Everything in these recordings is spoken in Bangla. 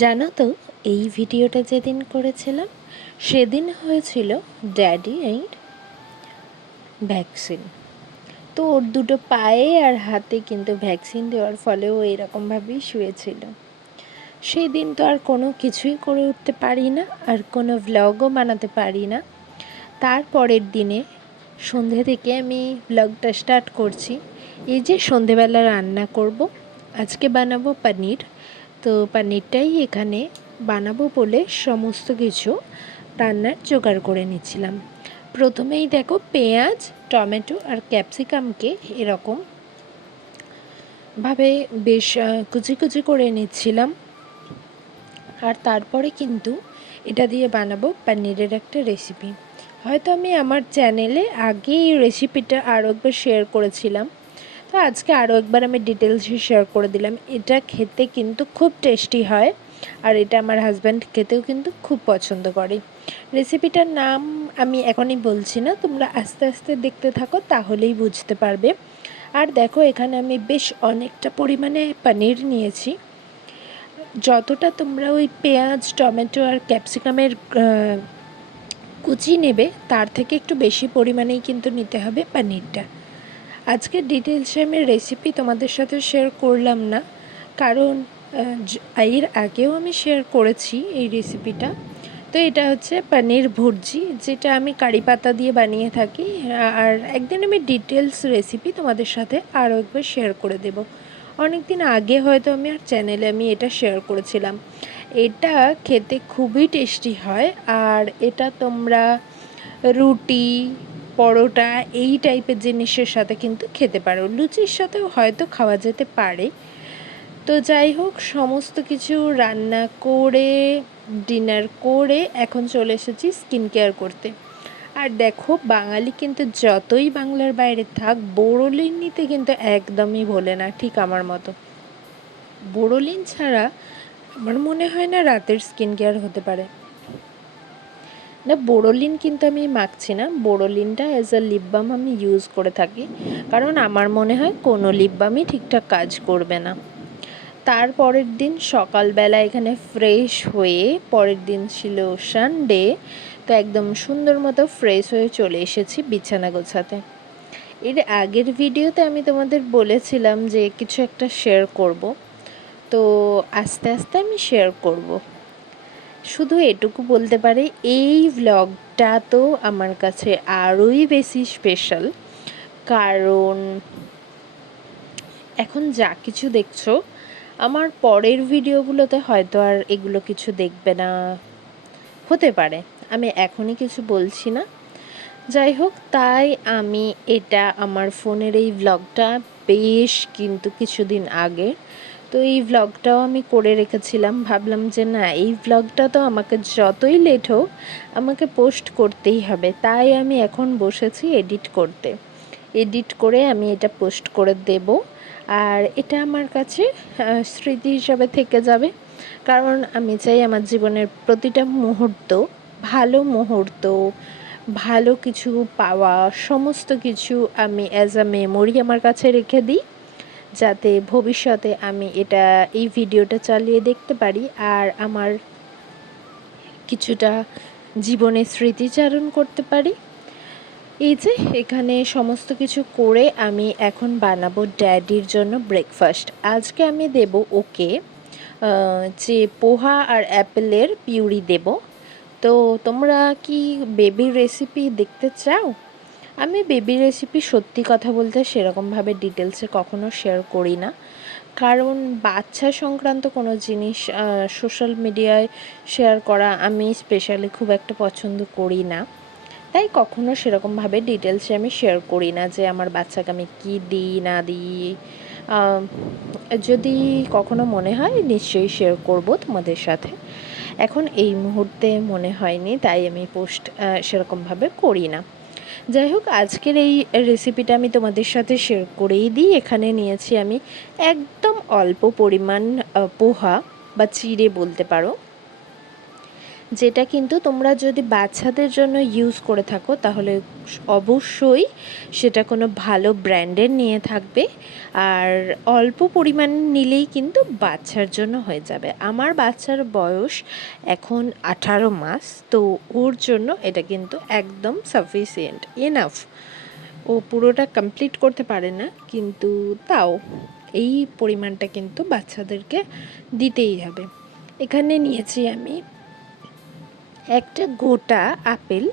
জানো তো, এই ভিডিওটা যেদিন করেছিলাম সেদিন হয়েছিল ড্যাডি এর ভ্যাকসিন। তো ওর দুটো পায়ে আর হাতে কিন্তু ভ্যাকসিন দেওয়ার ফলে ও এরকমভাবেই শুয়েছিল। সেই দিন তো আর কোনো কিছুই করে উঠতে পারি না, আর কোনো ভ্লগও বানাতে পারি না। তারপরের দিনে সন্ধে থেকে আমি ভ্লগটা স্টার্ট করছি। এই যে সন্ধেবেলা রান্না করব, আজকে বানাবো পনির। তো পনিরটাই এখানে বানাবো বলে সমস্ত কিছু রান্নার জোগাড় করে নিচ্ছিলাম। প্রথমেই দেখো, পেঁয়াজ, টমেটো আর ক্যাপসিকামকে এরকম ভাবে বেশ কুচি কুচি করে নিচ্ছিলাম। আর তারপরে কিন্তু এটা দিয়ে বানাবো পনিরের একটা রেসিপি। হয়তো আমি আমার চ্যানেলে আগে এই রেসিপিটা আরও একবার শেয়ার করেছিলাম, তো আজকে আরও একবার আমি ডিটেলসে শেয়ার করে দিলাম। এটা খেতে কিন্তু খুব টেস্টি হয়, আর এটা আমার হাজব্যান্ড খেতেও কিন্তু খুব পছন্দ করে। রেসিপিটার নাম আমি এখনই বলছি না, তোমরা আস্তে আস্তে দেখতে থাকো, তাহলেই বুঝতে পারবে। আর দেখো, এখানে আমি বেশ অনেকটা পরিমাণে পনির নিয়েছি। যতটা তোমরা ওই পেঁয়াজ, টমেটো আর ক্যাপসিকামের কুচি নেবে, তার থেকে একটু বেশি পরিমাণেই কিন্তু নিতে হবে পনিরটা। আজকে ডিটেলসে আমি রেসিপি তোমাদের সাথে শেয়ার করলাম না, কারণ এর আগেও আমি শেয়ার করেছি এই রেসিপিটা। তো এটা হচ্ছে পনির ভুর্জি, যেটা আমি কারি পাতা দিয়ে বানিয়ে থাকি। আর একদিন আমি ডিটেলস রেসিপি তোমাদের সাথে আরও একবার শেয়ার করে দেব। অনেক দিন আগে হয়তো আমি আর চ্যানেলে আমি এটা শেয়ার করেছিলাম। এটা খেতে খুবই টেস্টি হয়, আর এটা তোমরা রুটি, পরোটা এই টাইপের জিনিসের সাথে কিন্তু খেতে পারো, লুচির সাথেও হয়তো খাওয়া যেতে পারে। তো যাই হোক, সমস্ত কিছু রান্না করে ডিনার করে এখন চলে এসেছি স্কিন কেয়ার করতে। আর দেখো, বাঙালি কিন্তু যতই বাংলার বাইরে থাক, বোরোলিন নিতে কিন্তু একদমই ভোলে না, ঠিক আমার মতো। বোরোলিন ছাড়া আমার মনে হয় না রাতের স্কিন কেয়ার হতে পারে। না, বোরোলিন কিন্তু আমি মাখছি না, বোরোলিনটা অ্যাজ আ লিপ বাম আমি ইউজ করে থাকি, কারণ আমার মনে হয় কোনো লিপ বামই ঠিকঠাক কাজ করবে না। তারপরের দিন সকালবেলা এখানে ফ্রেশ হয়ে, পরের দিন ছিল সানডে, তো একদম সুন্দর মতো ফ্রেশ হয়ে চলে এসেছি বিছানা গোছাতে। এর আগের ভিডিওতে আমি তোমাদের বলেছিলাম যে কিছু একটা শেয়ার করব, তো আস্তে আস্তে আমি শেয়ার করব। শুধু এটুকু বলতে পারি, এই ভ্লগটা তো আমার কাছে আরোই বেশি স্পেশাল, কারণ এখন যা কিছু দেখছো আমার পরের ভিডিওগুলোতে হয়তো আর এগুলো কিছু দেখবে না, হতে পারে। আমি এখনই কিছু বলছি না। যাই হোক, তাই আমি এটা আমার ফোনের এই ভ্লগটা বেশ কিন্তু কিছুদিন আগে, তো এই ভ্লগটাও আমি করে রেখেছিলাম। ভাবলাম যে না, এই ভ্লগটা তো আমাকে যতই লেট হোক আমাকে পোস্ট করতেই হবে, তাই আমি এখন বসেছি এডিট করতে। এডিট করে আমি এটা পোস্ট করে দেব, আর এটা আমার কাছে স্মৃতি হিসাবে থেকে যাবে। কারণ আমি চাই আমার জীবনের প্রতিটা মুহূর্ত, ভালো মুহূর্ত, ভালো কিছু পাওয়া, সমস্ত কিছু আমি অ্যাজ আ মেমোরি আমার কাছে রেখে দিই, যাতে ভবিষ্যতে আমি এই ভিডিওটা চালিয়ে দেখতে পারি আর আমার কিছুটা জীবনে স্মৃতিচারণ করতে পারি। এই যে এখানে সমস্ত কিছু করে আমি এখন বানাবো ড্যাডির জন্য ব্রেকফাস্ট। আজকে আমি দেব ওকে যে পোহা আর অ্যাপেলের পিউরি দেব। তো তোমরা কি বেবির রেসিপি দেখতে চাও? আমি বেবি রেসিপি সত্যি কথা বলতে সেরকমভাবে ডিটেলসে কখনো শেয়ার করি না, কারণ বাচ্চা সংক্রান্ত কোনো জিনিস সোশ্যাল মিডিয়ায় শেয়ার করা আমি স্পেশালি খুব একটা পছন্দ করি না। তাই কখনো সেরকমভাবে ডিটেলসে আমি শেয়ার করি না যে আমার বাচ্চাকে আমি কী দিই না দিই। যদি কখনো মনে হয় নিশ্চয়ই শেয়ার করব তোমাদের সাথে। এখন এই মুহূর্তে মনে হয়নি, তাই আমি পোস্ট সেরকমভাবে করি না। যাই হোক, আজকের এই রেসিপিটা আমি তোমাদের সাথে শেয়ার করেই দিই। এখানে নিয়েছি আমি একদম অল্প পরিমাণ পোহা বা চিড়ে বলতে পারো, যেটা কিন্তু তোমরা যদি বাচ্চাদের জন্য ইউজ করে থাকো তাহলে অবশ্যই সেটা কোনো ভালো ব্র্যান্ডের নিয়ে থাকবে, আর অল্প পরিমাণ নিলেই কিন্তু বাচ্চার জন্য হয়ে যাবে। আমার বাচ্চার বয়স এখন 18 মাস, তো ওর জন্য এটা কিন্তু একদম সাফিসিয়েন্ট, এনাফ। ও পুরোটা কমপ্লিট করতে পারে না, কিন্তু তাও এই পরিমাণটা কিন্তু বাচ্চাদেরকে দিতেই হবে। এখানে নিয়েছি আমি একটা গোটা আপেল,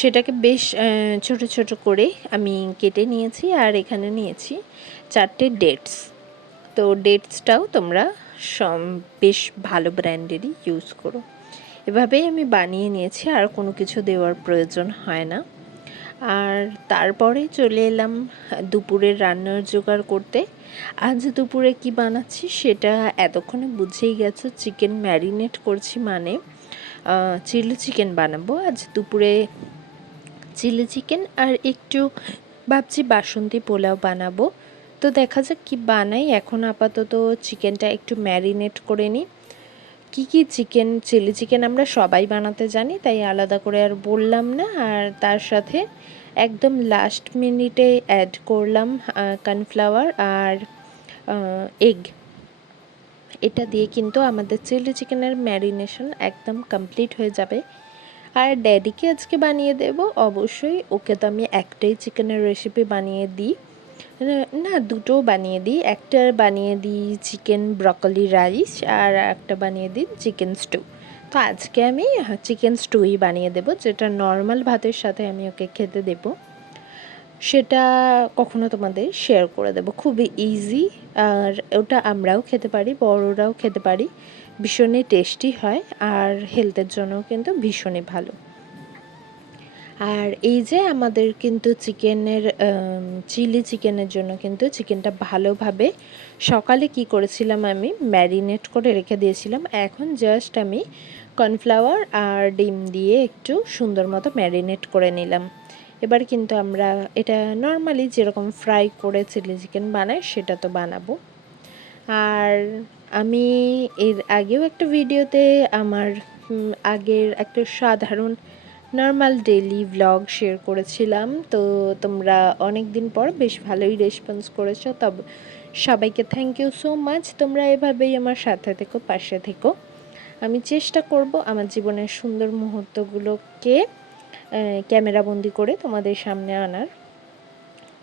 সেটাকে বেশ ছোট ছোট করে আমি কেটে নিয়েছি, আর এখানে নিয়েছি 4টে ডেটস। তো ডেটসটাও তোমরা বেশ ভালো ব্র্যান্ডেরই ইউজ করো। এভাবেই আমি বানিয়ে নিয়েছি, আর কোনো কিছু দেওয়ার প্রয়োজন হয় না। আর তারপরে চলে এলাম দুপুরের রান্নার জোগাড় করতে। আজ দুপুরে কি বানাচ্ছি সেটা এতক্ষণে বুঝেই গেছো, চিকেন ম্যারিনেট করছি, মানে চিলি চিকেন বানাবো আজ দুপুরে। চিলি চিকেন আর একটু ভাবছি বাসন্তী পোলাও বানাবো। তো দেখা যাক কি বানাই। এখন আপাতত চিকেনটা একটু ম্যারিনেট করে নিই। কী চিকেন, চিলি চিকেন আমরা সবাই বানাতে জানি, তাই আলাদা করে আর বললাম না। আর তার সাথে একদম লাস্ট মিনিটে অ্যাড করলাম কর্নফ্লাওয়ার আর এগ। এটা দিয়ে কিন্তু আমাদের চিলি চিকেনের ম্যারিনেশন একদম কমপ্লিট হয়ে যাবে। আর ড্যাডিকে আজকে বানিয়ে দেব অবশ্যই। ওকে তো আমি একটাই চিকেনের রেসিপি বানিয়ে দিই, না দুটোও বানিয়ে দিই। একটা বানিয়ে দিই চিকেন ব্রকলি রাইস, আর একটা বানিয়ে দিই চিকেন স্টু। তো আজকে আমি চিকেন স্টুই বানিয়ে দেব, যেটা নর্মাল ভাতের সাথে আমি ওকে খেতে দেব। সেটা কখনো তোমাদের শেয়ার করে দেব, খুবই ইজি। আর ওটা আমরাও খেতে পারি, বড়রাও খেতে পারি, ভীষণই টেস্টি হয়, আর হেলথের জন্যও কিন্তু ভীষণই ভালো। আর এই যে আমাদের কিন্তু চিকেনের চিলি চিকেনের জন্য কিন্তু চিকেনটা ভালোভাবে সকালে কি করেছিলাম, আমি ম্যারিনেট করে রেখে দিয়েছিলাম। এখন জাস্ট আমি কর্নফ্লাওয়ার আর ডিম দিয়ে একটু সুন্দর মতো ম্যারিনেট করে নিলাম। এবার কিন্তু আমরা এটা নর্মালি যেরকম ফ্রাই করে চিলি চিকেন বানাই সেটা তো বানাবো। আর আমি এর আগেও একটা ভিডিওতে আমার আগের একটা সাধারণ নর্মাল ডেইলি ভ্লগ শেয়ার করেছিলাম। তো তোমরা অনেক দিন পর বেশ ভালোই রেসপন্স করেছো, তবে সবাইকে থ্যাংক ইউ সো মাচ। তোমরা এভাবেই আমার সাথে থেকো, পাশে থেকো। আমি চেষ্টা করব আমার জীবনের সুন্দর মুহূর্তগুলোকে ক্যামেরাবন্দি করে তোমাদের সামনে আনার,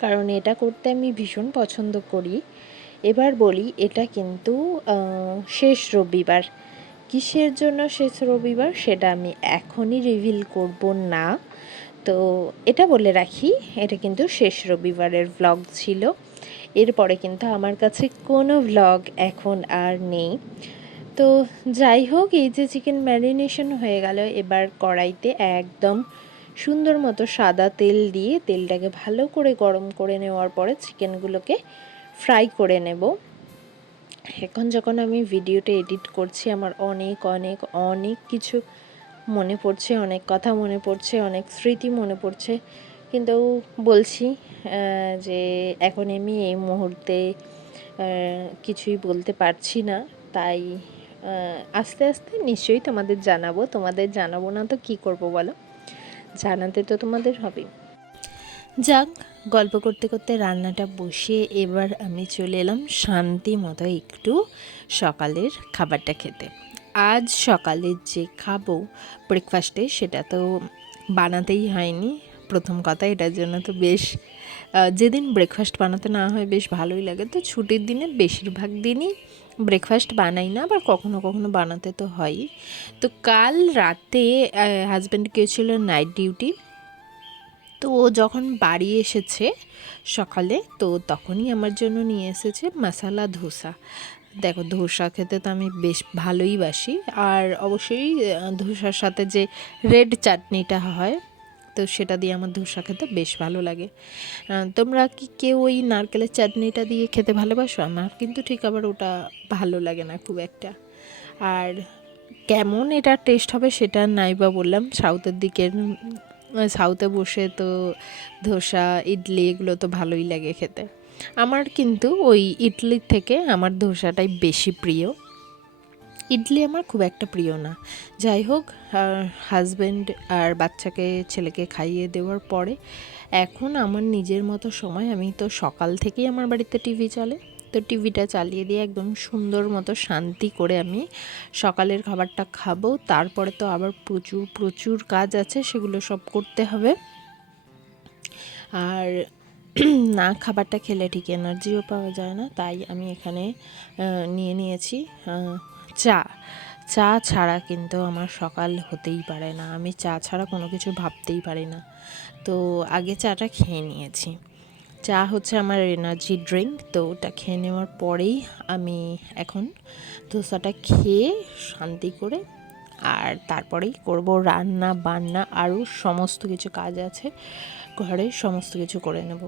কারণ এটা করতে আমি ভীষণ পছন্দ করি। এবার বলি, এটা কিন্তু শেষ রবিবার। কিসের জন্য শেষ রবিবার সেটা আমি এখনই রিভিল করব না। তো এটা বলে রাখি, এটা কিন্তু শেষ রবিবারের ভ্লগ ছিল। এরপরে কিন্তু আমার কাছে কোনো ভ্লগ এখন আর নেই। তো যাই হোক, এই যে চিকেন ম্যারিনেশন হয়ে গেল, এবার কড়াইতে একদম সুন্দর মতো সাদা তেল দিয়ে তেলটাকে ভালো করে গরম করে নেওয়ার পরে চিকেনগুলোকে ফ্রাই করে নেব। এখন যখন আমি ভিডিওটা এডিট করছি আমার অনেক অনেক অনেক কিছু মনে পড়ছে, অনেক কথা মনে পড়ছে, অনেক স্মৃতি মনে পড়ছে, কিন্তু বলছি যে এখন আমি এই মুহূর্তে কিছুই বলতে পারছি না। তাই আস্তে আস্তে নিশ্চয়ই তোমাদের জানাবো। তোমাদের জানাবো না তো কী করব বলো, জানাতে তো তোমাদের হবে। যাক, গল্প করতে করতে রান্নাটা বসিয়ে এবার আমি চলে এলাম শান্তি মতো একটু সকালের খাবারটা খেতে। আজ সকালে যে খাবো ব্রেকফাস্টে সেটা তো বানাতেই হয়নি, প্রথম কথা। এটার জন্য তো বেশ যেদিন ব্রেকফাস্ট বানাতে না হয় বেশ ভালোই লাগে। তো ছুটির দিনে বেশিরভাগ দিনই ব্রেকফাস্ট বানাই না, আবার কখনো কখনো বানাতে তো হয়ই। তো কাল রাতে হাজব্যান্ড গিয়েছিল নাইট ডিউটি, তো ও যখন বাড়ি এসেছে সকালে, তো তখনই আমার জন্য নিয়ে এসেছে মশালা ধোসা। দেখো, ধোসা খেতে তো আমি বেশ ভালোই বাসি, আর অবশ্যই ধোসার সাথে যে রেড চাটনিটা হয়, তো সেটা দিয়ে আমার ধোসা খেতে বেশ ভালো লাগে। তোমরা কি কেউ ওই নারকেলের চাটনিটা দিয়ে খেতে ভালোবাসো? আমার কিন্তু ঠিক আবার ওটা ভালো লাগে না খুব একটা। আর কেমন এটা টেস্ট হবে সেটা নাই বা বললাম, সাউথের দিকের সাউথে বসে তো ধোসা ইডলি এগুলো তো ভালোই লাগে খেতে। আমার কিন্তু ওই ইডলির থেকে আমার ধোসাটাই বেশি প্রিয়। ইডলি আমার খুব একটা প্রিয় না। যাই হোক, হাজব্যান্ড আর বাচ্চাকে ছেলেকে খাইয়ে দেওয়ার পরে এখন আমার নিজের মতো সময়, আমি তো সকাল থেকেই আমার বাড়িতে টিভি চলে, তো টিভিটা চালিয়ে দিয়ে একদম সুন্দর মতো শান্তি করে আমি সকালের খাবারটা খাবো। তারপরে তো আবার প্রচুর প্রচুর কাজ আছে, সেগুলো সব করতে হবে। আর না খাবারটা খেলে ঠিক এনার্জিও পাওয়া যায় না, তাই আমি এখানে নিয়ে নিয়েছি চা। চা ছাড়া কিন্তু আমার সকাল হতেই পারে না, আমি চা ছাড়া কোনো কিছু ভাবতেই পারি না। তো আগে চাটা খেয়ে নিয়েছি। চা হচ্ছে আমার এনার্জি ড্রিঙ্ক, তো ওটা খেয়ে নেওয়ার পরেই আমি এখন ধোসাটা খেয়ে শান্তি করে আর তারপরেই করব রান্না বান্না, আরও সমস্ত কিছু কাজ আছে ঘরে, সমস্ত কিছু করে নেব।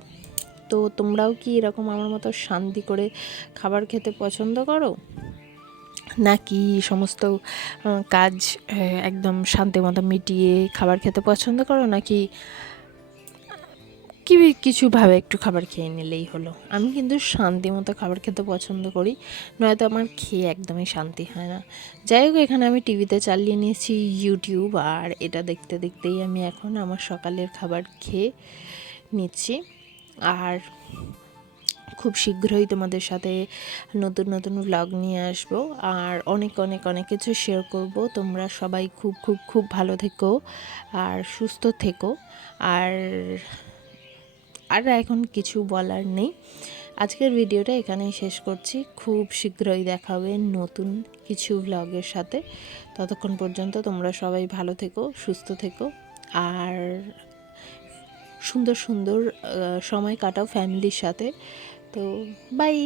তো তোমরাও কি এরকম আমার মতো শান্তি করে খাবার খেতে পছন্দ করো, নাকি সমস্ত কাজ একদম শান্তি মতো মিটিয়ে খাবার খেতে পছন্দ করো, নাকি কিছুভাবে একটু খাবার খেয়ে নিলেই হলো? আমি কিন্তু শান্তি মতো খাবার খেতে পছন্দ করি, নয়তো আমার খেয়ে একদমই শান্তি হয় না। যাই হোক, এখানে আমি টিভিতে চালিয়ে নিয়েছি ইউটিউব, আর এটা দেখতে দেখতেই আমি এখন আমার সকালের খাবার খেয়ে নিচ্ছি। আর খুব শীঘ্রই তোমাদের সাথে নতুন নতুন ব্লগ নিয়ে আসব, আর অনেক অনেক অনেক কিছু শেয়ার করব। তোমরা সবাই খুব খুব খুব ভালো থেকো আর সুস্থ থেকো। আর আর এখন কিছু বলার নেই, আজকের ভিডিওটা এখানেই শেষ করছি। খুব শীঘ্রই দেখা হবে নতুন কিছু ব্লগের সাথে। ততক্ষণ পর্যন্ত তোমরা সবাই ভালো থেকো, সুস্থ থেকো, আর সুন্দর সুন্দর সময় কাটাও ফ্যামিলির সাথে। তো বাই।